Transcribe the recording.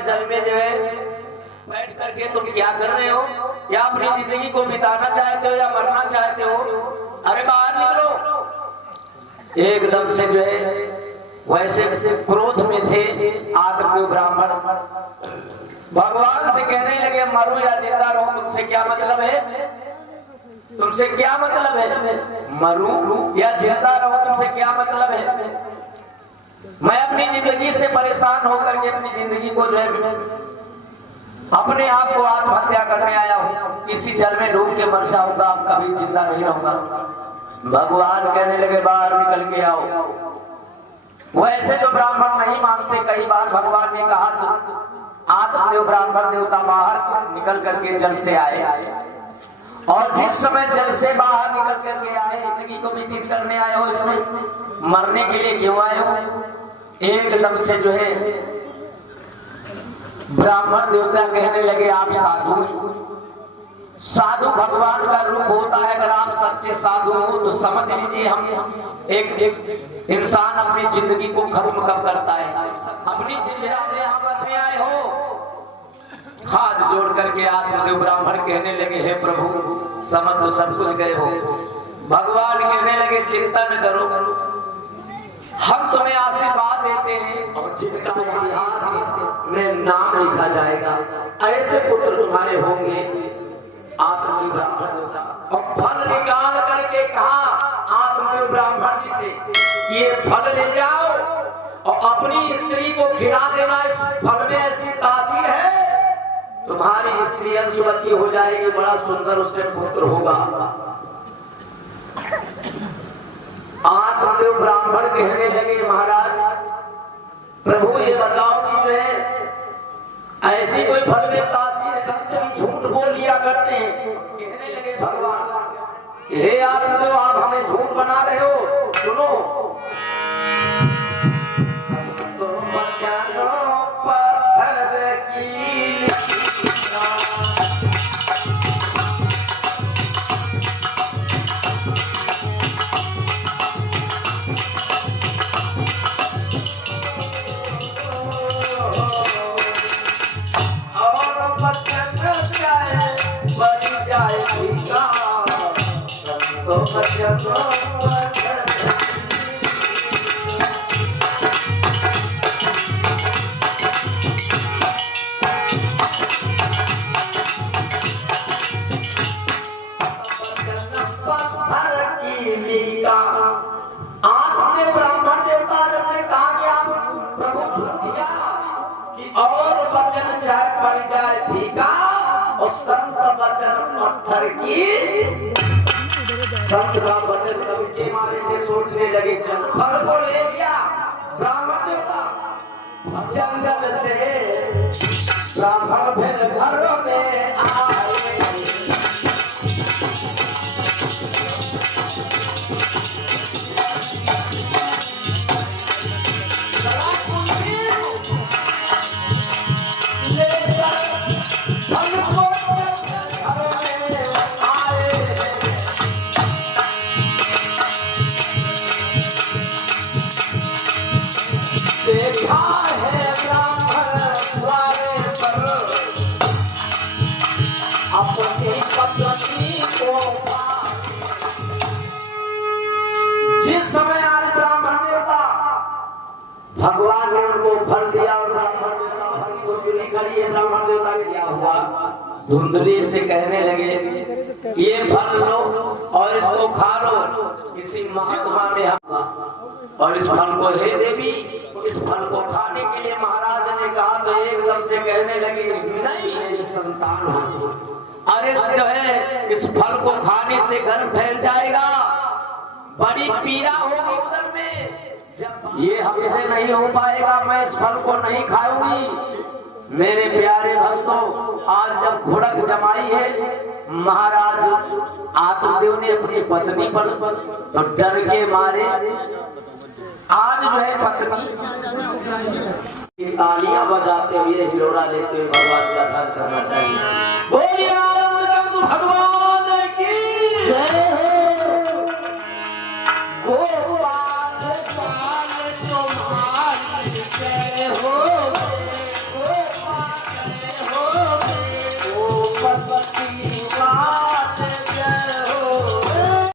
इस जल में जो है बैठ करके तुम क्या कर रहे हो? या अपनी जिंदगी को बिताना चाहते हो या मरना चाहते हो? अरे बाहर निकलो। एकदम से जो है वैसे क्रोध में थे आदमी ब्राह्मण, भगवान से कहने लगे मरूं या जिंदा रहूं तुमसे क्या मतलब है? तुमसे क्या मतलब है? मरूं या जिंदा रहूं तुमसे क्या मतलब है? मैं अपनी जिंदगी से परेशान होकर के अपनी जिंदगी को जो है अपने आप को आत्महत्या करने आया हूं। इसी जल में डूब के मर जाऊंगा, अब कभी जिंदा नहीं रहूंगा। भगवान कहने लगे बाहर निकल के आओ। वैसे तो ब्राह्मण नहीं मानते, कई बार भगवान ने कहा तो आत्मदेव ब्राह्मण देवता बाहर निकल करके जल से आए, और जिस समय जल से बाहर निकल करके आए, जिंदगी को व्यतीत करने आए हो, इसमें मरने के लिए क्यों आए हो? एकदम से जो है ब्राह्मण देवता कहने लगे आप साधु हैं। साधु भगवान का रूप होता है। अगर आप सच्चे साधु हो तो समझ लीजिए हम एक इंसान अपनी जिंदगी को खत्म कब करता है? अपनी जिंदगी में आप बचे आए हो। हाथ जोड़ करके आत्मदेव ब्राह्मण कहने लगे हे प्रभु समझ तो सब कुछ गए हो। भगवान कहने लगे चिंता न करो, हम तुम्हें आशीर्वाद देते हैं और जिनका इतिहास में नाम लिखा जाएगा ऐसे पुत्र तुम्हारे होंगे। आत्मदेव ब्राह्मण देवता और फल निकाल करके कहा आत्मदेव ब्राह्मण जी से ये फल ले जाओ और अपनी स्त्री को खिला देना। इस फल में ऐसी तासीर है तुम्हारी स्त्री अंशुवती हो जाएगी, बड़ा सुंदर उससे पुत्र होगा। आत्मदेव ब्राह्मण कहने लगे महाराज प्रभु ये बताओ कि जो है ऐसी कोई फल में तासीर सबसे भी झूठ बोल लिया करते हैं। कहने लगे भगवान हे आत्मदेव आप हमें झूठ बना रहे हो। सुनो पत्थर की संत का वचन कभी मारे थे सोचने लगे चल फल को ले लिया। ब्राह्मण देवता जंगल से ब्राह्मण फिर घर में आए। जिस समय आज ब्राह्मण देवता भगवान ने उनको फल दिया और ब्राह्मण देवता फल की धुंधली खड़ी है, ब्राह्मण देवता ने दिया हुआ धुंधली से कहने लगे ये फल लो और इसको खा लो। किसी महात्मा ने और इस फल को हे देवी इस फल को खाने के लिए महाराज ने कहा तो एकदम से कहने लगे नहीं मेरी संतान हो। अरे जो है इस फल को खाने से गर्भ फैल जाएगा, बड़ी पीड़ा होगी उधर में, जब ये हमसे नहीं हो पाएगा मैं इस फल को नहीं खाऊंगी। मेरे प्यारे भक्तों आज जब घुड़क जमाई है महाराज आत्मदेव ने अपनी पत्नी पर तो डर के मारे आज जो है पत्नी तालियां बजाते हुए हिलोरा लेते हुए भगवान का ध्यान करना चाहिए। बोलिए भगवान